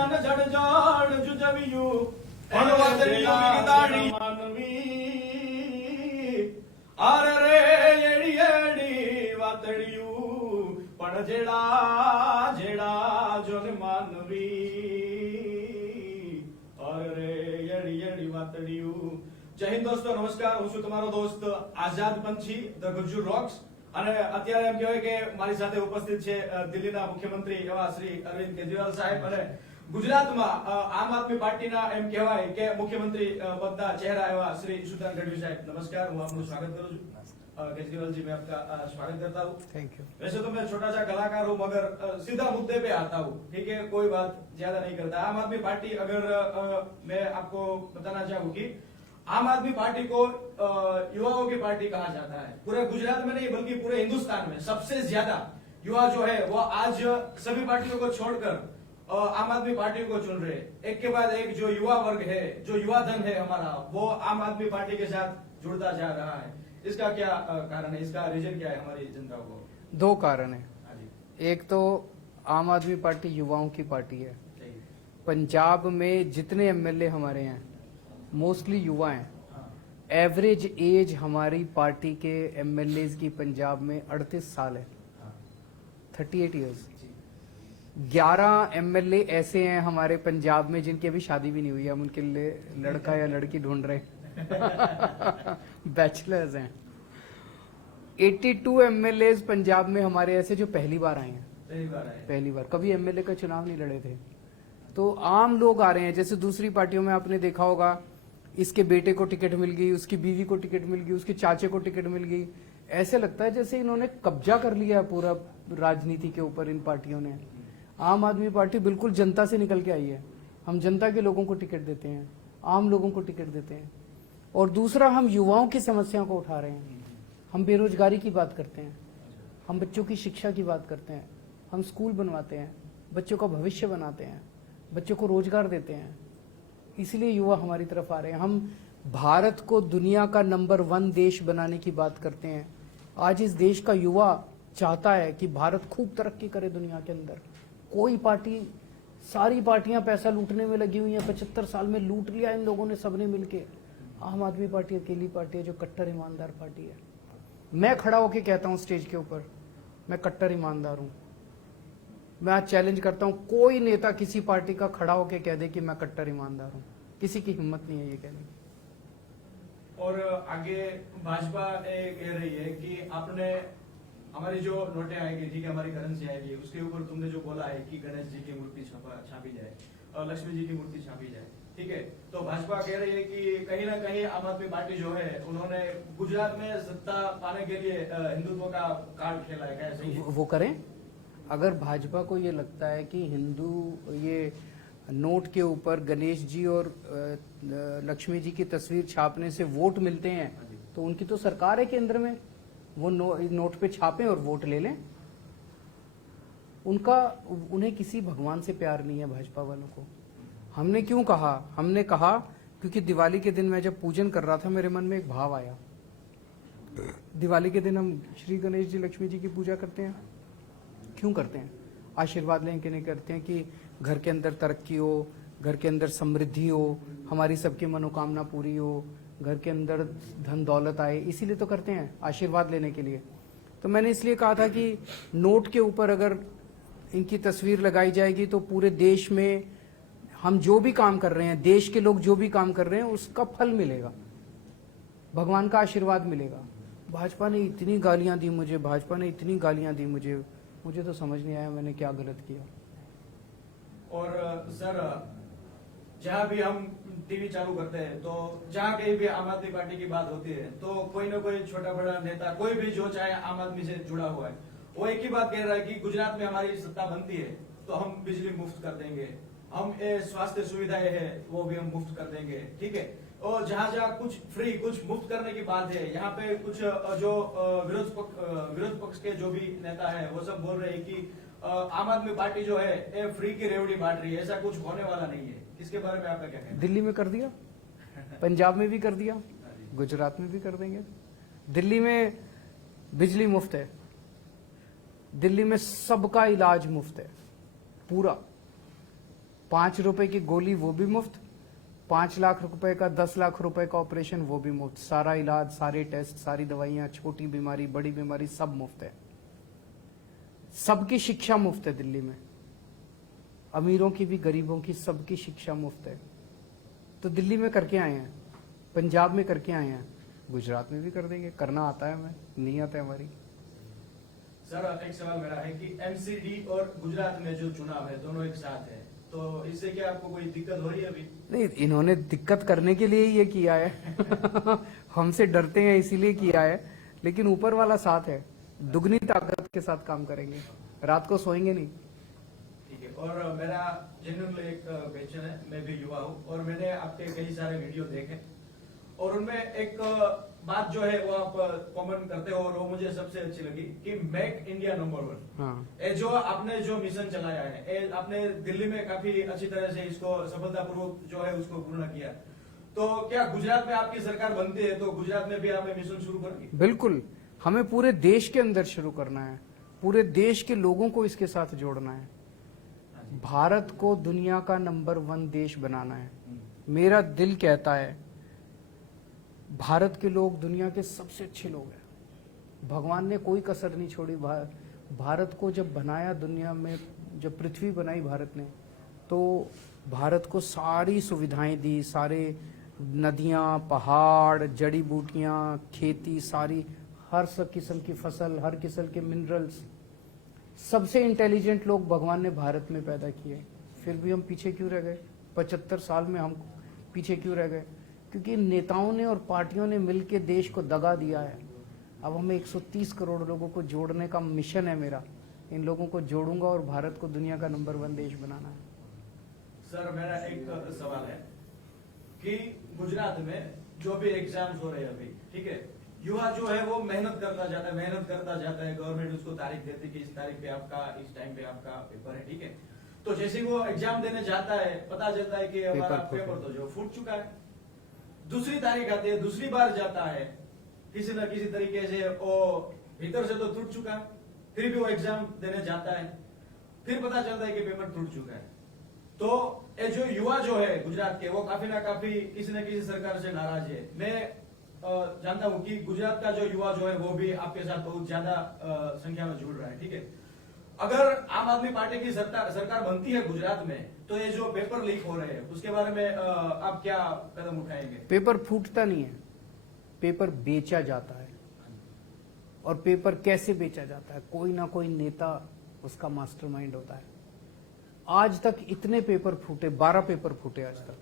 जन जड़ जान जुजवियु अणवदनियु विदाड़ी मानवी आर रे एड़ी एड़ी वातड़ियु पण जेड़ा जेड़ा जोन मानवी आर रे एड़ी एड़ी वातड़ियु। जय हिंद दोस्तों, नमस्कार। હું છું તમારો દોસ્ત આઝાદ પંછી ધ ગુજ્જુ રોક્સ અને અત્યારે એમ કહેવાય કે મારી સાથે ઉપસ્થિત છે દિલ્હીના મુખ્યમંત્રી એવા શ્રી અરવિંદ કેજરીવાલ સાહેબ અને ગુજરાતમાં આમ આદમી પાર્ટીના એમ કહેવાય કે મુખ્યમંત્રી પદના ચહેરા એવા શ્રી ઈશુદાન ગઢવી સાહેબ। नमस्कार, હું આપનું સ્વાગત કરું છું। केजरीवाल जी, मैं आपका स्वागत करता हूँ। Thank you. वैसे तो मैं छोटा सा कलाकार हूँ मगर सीधा मुद्दे पे आता हूँ, ठीक है, कोई बात ज्यादा नहीं करता। आम आदमी पार्टी, अगर मैं आपको बताना चाहूँ कि आम आदमी पार्टी को युवाओं की पार्टी कहा जाता है। पूरे गुजरात में नहीं बल्कि पूरे हिंदुस्तान में सबसे ज्यादा युवा जो है वो आज सभी पार्टियों को छोड़कर आम आदमी पार्टी को चुन रहे। एक के बाद एक जो युवा वर्ग है, जो युवा धन है हमारा, वो आम आदमी पार्टी के साथ जुड़ता जा रहा है। इसका क्या कारण है, इसका रीजन क्या है हमारी जनता को? दो कारण है। एक तो आम आदमी पार्टी युवाओं की पार्टी है। पंजाब में जितने एमएलए हमारे हैं मोस्टली युवा हैं। एवरेज एज हमारी पार्टी के एमएलए की पंजाब में 38 साल है, 38 इयर्स। 11 एमएलए ऐसे हैं हमारे पंजाब में जिनकी अभी शादी भी नहीं हुई है, हम उनके लिए लड़का या लड़की ढूंढ रहे हैं। बैचलर्स हैं। 82 एमएलए पंजाब में हमारे ऐसे जो पहली बार आए हैं, पहली बार कभी एमएलए का चुनाव नहीं लड़े थे। तो आम लोग आ रहे हैं। जैसे दूसरी पार्टियों में आपने देखा होगा, इसके बेटे को टिकट मिल गई, उसकी बीवी को टिकट मिल गई, उसके चाचे को टिकट मिल गई। ऐसे लगता है जैसे इन्होंने कब्जा कर लिया है पूरा राजनीति के ऊपर इन पार्टियों ने। आम आदमी पार्टी बिल्कुल जनता से निकल के आई है। हम जनता के लोगों को टिकट देते हैं, आम लोगों को टिकट देते हैं। और दूसरा, हम युवाओं की समस्याओं को उठा रहे हैं। हम बेरोजगारी की बात करते हैं, हम बच्चों की शिक्षा की बात करते हैं, हम स्कूल बनवाते हैं, बच्चों का भविष्य बनाते हैं, बच्चों को रोजगार देते हैं। इसलिए युवा हमारी तरफ आ रहे हैं। हम भारत को दुनिया का नंबर 1 देश बनाने की बात करते हैं। आज इस देश का युवा चाहता है कि भारत खूब तरक्की करे दुनिया के अंदर। कोई पार्टी, सारी पार्टियां पैसा लूटने में लगी हुई हैं। 75 साल में लूट लिया इन लोगों ने सबने मिलके। आम आदमी पार्टी अकेली पार्टी है जो कट्टर ईमानदार पार्टी है। मैं खड़ा होकर कहता हूं स्टेज के ऊपर, मैं कट्टर ईमानदार हूं। मैं आज चैलेंज करता हूं, कोई नेता किसी पार्टी का खड़ा होकर कह दे कि मैं कट्टर ईमानदार हूं। किसी की हिम्मत नहीं है ये कहने की। और आगे भाजपा कह रही है कि आपने हमारी जो नोटें आएगी, ठीक है, हमारी करेंसी आएगी, उसके ऊपर तुमने जो बोला है कि गणेश जी की मूर्ति छापी जाए और लक्ष्मी जी की मूर्ति छापी जाए, ठीक है। तो भाजपा कह रही है कि कहीं ना कहीं आम आदमी पार्टी जो है उन्होंने गुजरात में सत्ता पाने के लिए हिंदुत्व का कार्ड खेला है। क्या सही है? वो करें। अगर भाजपा को ये लगता है कि हिंदू ये नोट के ऊपर गणेश जी और लक्ष्मी जी की तस्वीर छापने से वोट मिलते हैं, तो उनकी तो सरकार है केंद्र में, वो नोट पे छापें और वोट ले लें। उन्हें किसी भगवान से प्यार नहीं है भाजपा वालों को। हमने क्यों कहा? हमने कहा क्योंकि दिवाली के दिन मैं जब पूजन कर रहा था, मेरे मन में एक भाव आया। दिवाली के दिन हम श्री गणेश जी, लक्ष्मी जी की पूजा करते हैं। क्यों करते हैं? आशीर्वाद लेने के लिए करते हैं कि घर के अंदर तरक्की हो, घर के अंदर समृद्धि हो, हमारी सबकी मनोकामना पूरी हो, घर के अंदर धन दौलत आए। इसीलिए तो करते हैं, आशीर्वाद लेने के लिए। तो मैंने इसलिए कहा था कि नोट के ऊपर अगर इनकी तस्वीर लगाई जाएगी तो पूरे देश में हम जो भी काम कर रहे हैं, देश के लोग जो भी काम कर रहे हैं, उसका फल मिलेगा, भगवान का आशीर्वाद मिलेगा। भाजपा ने इतनी गालियां दी मुझे, भाजपा ने इतनी गालियां दी मुझे तो समझ नहीं आया मैंने क्या गलत किया। और सर, जहाँ भी हम टीवी चालू करते हैं तो जहाँ कहीं भी आम आदमी पार्टी की बात होती है तो कोई ना कोई छोटा बड़ा नेता, कोई भी जो चाहे आम आदमी से जुड़ा हुआ है, वो एक ही बात कह रहा है कि गुजरात में हमारी सत्ता बनती है तो हम बिजली मुफ्त कर देंगे, हम स्वास्थ्य सुविधाएं है वो भी हम मुफ्त कर देंगे, ठीक है। और जहाँ जहाँ कुछ फ्री, कुछ मुफ्त करने की बात है, यहाँ पे कुछ जो विरोध पक्ष के जो भी नेता है वो सब बोल रहे हैं कि आम आदमी पार्टी जो है ये फ्री की रेवड़ी बांट रही है, ऐसा कुछ होने वाला नहीं है। इसके बारे में आपका क्या कहना है? दिल्ली में कर दिया, पंजाब में भी कर दिया, गुजरात में भी कर देंगे। दिल्ली में बिजली मुफ्त है, दिल्ली में सबका इलाज मुफ्त है पूरा। ₹5 की गोली वो भी मुफ्त, 5 लाख रुपए का, 10 लाख रुपए का ऑपरेशन वो भी मुफ्त, सारा इलाज, सारे टेस्ट, सारी दवाइयां, छोटी बीमारी, बड़ी बीमारी, सब मुफ्त है। सबकी शिक्षा मुफ्त है दिल्ली में, अमीरों की भी, गरीबों की, सबकी शिक्षा मुफ्त है। तो दिल्ली में करके आए हैं, पंजाब में करके आए हैं, गुजरात में भी कर देंगे। करना आता है हमें, नीयत है हमारी। सर एक सवाल मेरा है कि एमसीडी और गुजरात में जो चुनाव है दोनों एक साथ है, तो इससे क्या आपको कोई दिक्कत हो रही है अभी? नहीं, इन्होंने दिक्कत करने के लिए ही ये किया है हमसे डरते हैं इसीलिए किया है, लेकिन ऊपर वाला साथ है, दुगनी ताकत के साथ काम करेंगे, रात को सोएंगे नहीं। ठीक है। और मेरा जेन्युइनली एक क्वेश्चन है, मैं भी युवा हूँ और मैंने आपके कई सारे वीडियो देखे और उनमें एक बात जो है वो आप कमेंट करते हो और वो मुझे सबसे अच्छी लगी कि मेक इंडिया नंबर 1। हाँ। ये जो आपने जो मिशन चलाया है, ये आपने दिल्ली में काफी अच्छी तरह से इसको सफलतापूर्वक जो है उसको पूर्ण किया। तो क्या गुजरात में आपकी सरकार बनती है तो गुजरात में भी आप मिशन शुरू करेंगे? बिल्कुल, हमें पूरे देश के अंदर शुरू करना है, पूरे देश के लोगों को इसके साथ जोड़ना है, भारत को दुनिया का नंबर 1 देश बनाना है। मेरा दिल कहता है भारत के लोग दुनिया के सबसे अच्छे लोग हैं, भगवान ने कोई कसर नहीं छोड़ी। भारत को जब बनाया, दुनिया में जब पृथ्वी बनाई भारत ने, तो भारत को सारी सुविधाएं दी, सारे नदियां, पहाड़, जड़ी बूटियां, खेती, सारी हर किस्म की फसल, हर किस्म के मिनरल्स, सबसे इंटेलिजेंट लोग भगवान ने भारत में पैदा किए। फिर भी हम पीछे क्यों रह गए? 75 साल में हम पीछे क्यों रह गए? क्योंकि नेताओं ने और पार्टियों ने मिलकर देश को दगा दिया है। अब हमें 130 करोड़ लोगों को जोड़ने का मिशन है मेरा, इन लोगों को जोड़ूंगा और भारत को दुनिया का नंबर 1 देश बनाना है। सर मेरा एक सवाल है कि गुजरात में जो भी एग्जाम्स हो रहे हैं अभी, ठीक है, युवा जो है वो मेहनत करता जाता है, गवर्नमेंट उसको तारीख देती है कि इस तारीख पे आपका, इस टाइम पे आपका पेपर है, ठीक है। तो जैसे वो एग्जाम देने जाता है, पता चलता है कि हमारा पेपर तो जो फूट चुका है। दूसरी तारीख आती है, दूसरी बार जाता है, किसी न किसी तरीके से वो भीतर से तो टूट चुका, फिर भी वो एग्जाम देने जाता है, फिर पता चलता है कि पेपर टूट चुका है। तो ये जो युवा जो है गुजरात के, वो काफी ना काफी किसी न किसी सरकार से नाराज है। मैं जानता हूं कि गुजरात का जो युवा जो है वो भी आपके साथ बहुत ज्यादा संख्या में जुड़ रहा है, ठीक है। अगर आम आदमी पार्टी की सरकार बनती है गुजरात में, तो ये जो पेपर लीक हो रहे हैं उसके बारे में आप क्या कदम उठाएंगे? पेपर फूटता नहीं है, पेपर बेचा जाता है। और पेपर कैसे बेचा जाता है? कोई ना कोई नेता उसका मास्टरमाइंड होता है। आज तक इतने पेपर फूटे, 12 पेपर फूटे आज तक,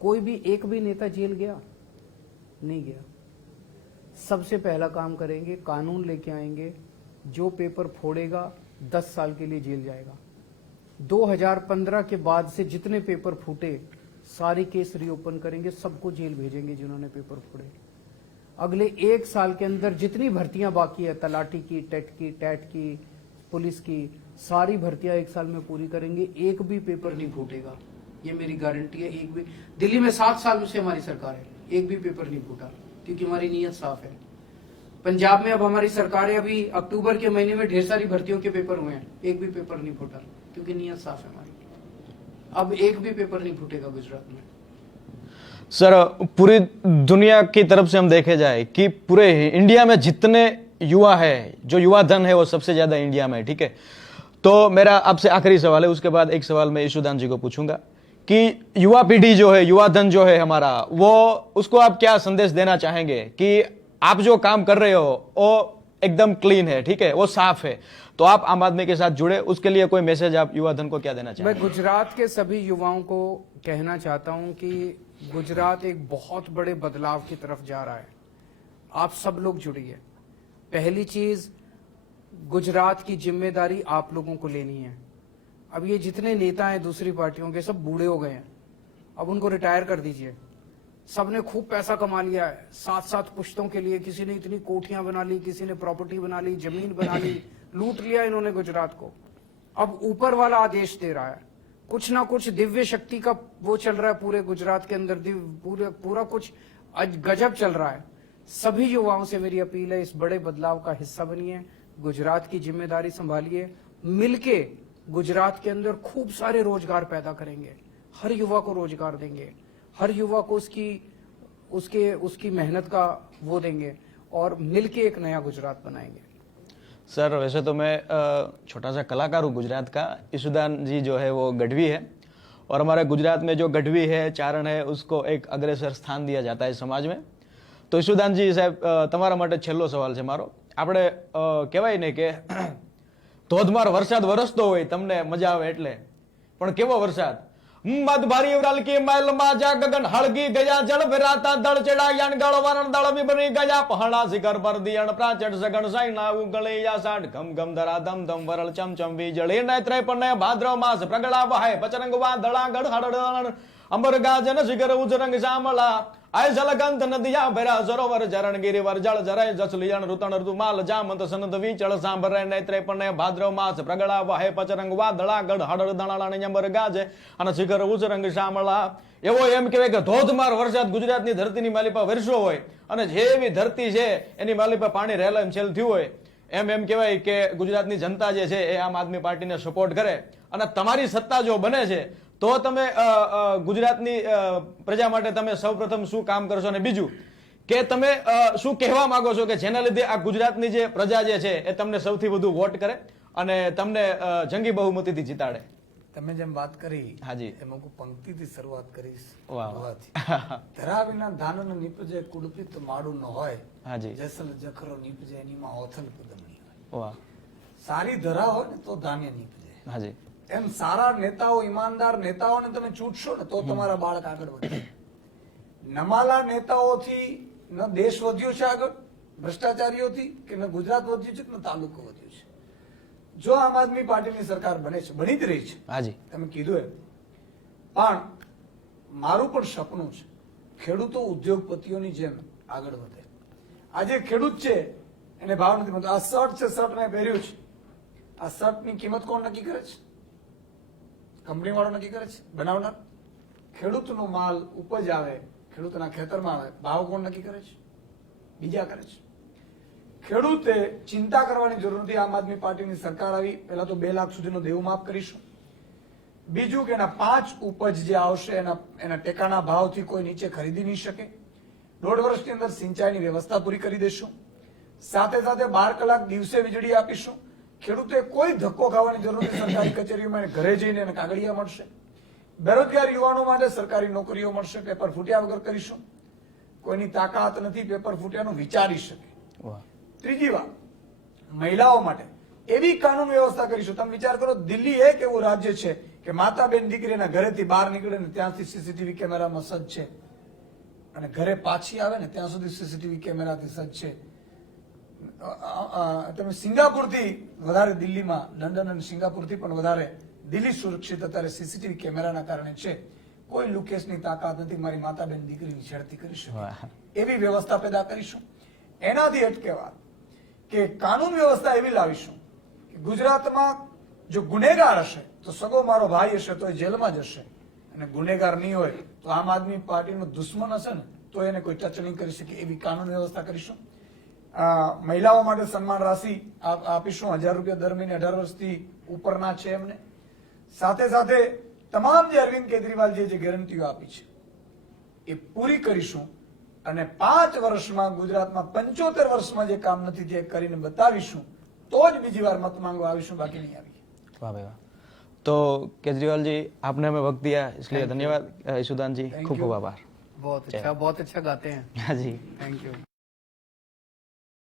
कोई भी एक भी नेता जेल गया? नहीं गया। सबसे पहला काम करेंगे, कानून लेके आएंगे, जो पेपर फोड़ेगा 10 साल के लिए जेल जाएगा। 2015 के बाद से जितने पेपर फूटे सारी केस रीओपन करेंगे, सबको जेल भेजेंगे जिन्होंने पेपर फोड़े। अगले 1 साल के अंदर जितनी भर्तियां बाकी है, तलाटी की, टेट की, टैट की, पुलिस की, सारी भर्तियां 1 साल में पूरी करेंगे, एक भी पेपर नहीं फूटेगा, ये मेरी गारंटी है। एक भी, दिल्ली में 7 साल से हमारी सरकार है, एक भी पेपर नहीं फूटा, क्योंकि हमारी नीयत साफ है। पंजाब में अब हमारी सरकार है, अभी अक्टूबर के महीने में ढेर सारी भर्तियों के पेपर हुए हैं, एक भी पेपर नहीं फूटा, क्योंकि नीयत साफ है हमारी। अब एक भी पेपर नहीं फूटेगा गुजरात में। सर पूरी दुनिया की तरफ से हम देखे जाए कि पूरे इंडिया में जितने युवा है, जो युवा धन है वो सबसे ज्यादा इंडिया में है, ठीक है। तो मेरा आपसे आखिरी सवाल है, उसके बाद एक सवाल मैं ईशुदान जी को पूछूंगा कि युवा पीढ़ी जो है, युवा धन जो है हमारा, वो उसको आप क्या संदेश देना चाहेंगे कि आप जो काम कर रहे हो वो एकदम क्लीन है, ठीक है, वो साफ है, तो आप आम आदमी के साथ जुड़े, उसके लिए कोई मैसेज आप युवा धन को क्या देना चाहेंगे? मैं गुजरात के सभी युवाओं को कहना चाहता हूं कि गुजरात एक बहुत बड़े बदलाव की तरफ जा रहा है। आप सब लोग जुड़िए। पहली चीज, गुजरात की जिम्मेदारी आप लोगों को लेनी है। अब ये जितने नेता हैं दूसरी पार्टियों के, सब बूढ़े हो गए हैं, अब उनको रिटायर कर दीजिए। सबने खूब पैसा कमा लिया है, 7-7 पुश्तों के लिए, किसी ने इतनी कोठियां बना ली, किसी ने प्रॉपर्टी बना ली, जमीन बना ली, लूट लिया इन्होंने गुजरात को। अब ऊपर वाला आदेश दे रहा है, कुछ ना कुछ दिव्य शक्ति का वो चल रहा है पूरे गुजरात के अंदर, पूरा कुछ गजब चल रहा है। सभी युवाओं से मेरी अपील है, इस बड़े बदलाव का हिस्सा बनिए, गुजरात की जिम्मेदारी संभालिए, मिलके गुजरात के अंदर खूब सारे रोजगार पैदा करेंगे। हर युवा को रोजगार देंगे, हर युवा को उसकी मेहनत का वो देंगे और मिलके एक नया गुजरात बनाएंगे। सर वैसे तो मैं छोटा सा कलाकार हूँ गुजरात का। ईशुदान जी जो है वो गढ़वी है और हमारे गुजरात में जो गढ़वी है, चारण है, उसको एक अग्रेसर स्थान दिया जाता है समाज में। તો ઈશુદાનજી સાહેબ તમારા માટે છેલ્લો સવાલ છે મારો. આપણે કહેવાય ને કે ધોધમાર વરસાદ વરસતો હોય તમને મજા આવે એટલે, પણ કેવો વરસાદ? મદ ભારી ઉરાલ કી માઇલ માજા ગગન હળગી ગયા જળ વિરાતા દળ ચડાયાણ ગળ વરણ દળ મી બની ગયા પહાડા શિખર પર દિયણ પ્રાચટ સગણ સાઈના ઉગળિયા સાઠ ઘમ ઘમ ધરા ધમ ધમ વરળ ચમ ચમ વીજળી નેત્રે પણ ભાદ્રવ માસ પ્રગળા વહાય પચરંગ વાદળા ગઢ હળડ અંબર ગાજન શિખર ઉજરંગ શામળા આય જલગંત નદિયા ભેરા સરોવર ચરણ ગિરિવર જળ જરાય જસલિયણ ઋતણ ઋતુમાલ જામંત સનદ વિચળ સાંભરે નેત્રે પણ ભાદ્રવ માસ પ્રગળા વહાય પચરંગ વાદળા ગઢ હળડ દણાળાની અંબર ગાજે અને શિખર ઉજરંગ શામળા. એવો એમ કહેવાય કે ધોધમાર વરસાદ ગુજરાતની ધરતીની માલિપા વરસ્યો હોય અને જેવી ધરતી છે એની માલિપા પાણી રહેલા છેલ થયું હોય એમ કહેવાય કે ગુજરાતની જનતા જે છે એ આમ આદમી પાર્ટીને સપોર્ટ કરે અને તમારી સત્તા જો બને છે તો તમે ગુજરાતની પ્રજા માટે તમે સૌપ્રથમ શું કામ કરશો અને બીજું કે તમે શું કહેવા માંગો છો કે જેના લીધે આ ગુજરાતની જે પ્રજા જે છે એ તમને સૌથી વધુ વોટ કરે અને તમને જંગી બહુમતીથી જીતાડે? તમે જેમ વાત કરી હાજી એમાં હું પંક્તિથી શરૂઆત કરીશ. વાહ. ધરા વિના ધાન ન નીપજે કુડપી તો માડું ન હોય, હાજી જેસલ જખરો નીપજે એનીમાં ઓથલ કુદમણી હોય. વાહ. સારી ધરા હોય ને તો ધાન્ય નીપજે. હાજી એમ સારા નેતાઓ, ઈમાનદાર નેતાઓને તમે ચૂંટશો ને તો તમારા બાળક આગળ વધશે. નમાલા નેતાઓથી ન દેશ વધ્યો છે આગળ ભ્રષ્ટાચારીઓથી, કે ન ગુજરાત વધ્યું છે, કે ન તાલુકો વધ્યો છે. જો આમ આદમી પાર્ટીની સરકાર બને છે, બની જ રહી છે, હાજી તમે કીધું એમ, પણ મારું પણ સપનું છે ખેડૂતો ઉદ્યોગપતિઓની જેમ આગળ વધે. આજે ખેડૂત છે એને ભાવ નથી મળતો. આ શર્ટ છે, શર્ટ મેં પહેર્યું છે, આ શર્ટની કિંમત કોણ નક્કી કરે છે? કંપની વાળો નક્કી કરે છે, બનાવનાર. ખેડૂતનો માલ ઉપજ આવે, ખેડૂતના ખેતરમાં આવે, ભાવ કોણ નક્કી કરે છે? બીજા કરે છે. ખેડૂતે ચિંતા કરવાની જરૂર નથી. આમ આદમી પાર્ટીની સરકાર આવી, પહેલા તો 2 લાખ સુધીનો દેવું માફ કરીશું. બીજું કે એના 5 ઉપજ જે આવશે એના ટેકાના ભાવથી કોઈ નીચે ખરીદી નહીં શકે. 1.5 વર્ષની અંદર સિંચાઈની વ્યવસ્થા પૂરી કરી દઈશું. સાથે સાથે 12 કલાક દિવસે વીજળી આપીશું. ખેડૂતે કોઈ ધક્કો ખાવાની જરૂર નથી. સરકારી કચેરીઓમાં એને ઘરે જઈને એને કાગળિયા મળશે. બેરોજગાર યુવાનો માટે સરકારી નોકરીઓ મળશે. પેપર ફૂટ્યા વગર કરીશું. કોઈની તાકાત નથી પેપર ફૂટ્યાનું વિચારી શકે. ત્રીજી વાત, મહિલાઓ માટે એવી કાનૂન વ્યવસ્થા કરીશું. તમે વિચાર કરો, દિલ્હી એક એવું રાજ્ય છે કે માતા બેન દીકરીના ઘરેથી બહાર નીકળે ને ત્યાંથી સીસીટીવી કેમેરામાં સજ્જ છે અને ઘરે પાછી આવે ને ત્યાં સુધી સીસીટીવી કેમેરાથી સજ્જ છે. તમે સિંગાપુરથી વધારે દિલ્હીમાં, લંડન અને સિંગાપુરથી પણ વધારે દિલ્હી સુરક્ષિત અત્યારે સીસીટીવી કેમેરાના કારણે છે. કોઈ લુકેશની તાકાત નથી મારી માતા બેન દીકરીની છેડતી કરી શકે એવી વ્યવસ્થા પેદા કરીશું. એનાથી અટકેવા કે કાનૂન વ્યવસ્થા એવી લાવીશું કે ગુજરાતમાં જો ગુનેગાર હશે તો સગો મારો ભાઈ હશે તો એ જેલમાં જશે, અને ગુનેગાર નહીં હોય તો આમ આદમી પાર્ટીનો દુશ્મન હશે ને તો એને કોઈ ટચ નહીં કરી શકે એવી કાનૂન વ્યવસ્થા કરીશું. મહિલાઓ માટે સન્માન રાશિ આપીશું, 1000 રૂપિયા દર મહિને 18 વર્ષથી ઉપરના છે એમને. સાથે સાથે તમામ જે અરવિંદ કેજરીવાલજીએ જે ગેરંટીઓ આપી છે એ પૂરી કરીશું અને 5 વર્ષમાં ગુજરાતમાં 75 વર્ષમાં જે કામ નથી તે કરીને બતાવીશું તો જ બીજી વાર મત માંગવા આવીશું, બાકી નહીં આવીએ. वाह भाई वाह. तो केजरीवाल जी आपने हमें वक्त दिया इसलिए धन्यवाद. ईशुदान जी खूब खूब आभार. बहुत अच्छा गाते हैं. हाँ जी थैंक यू.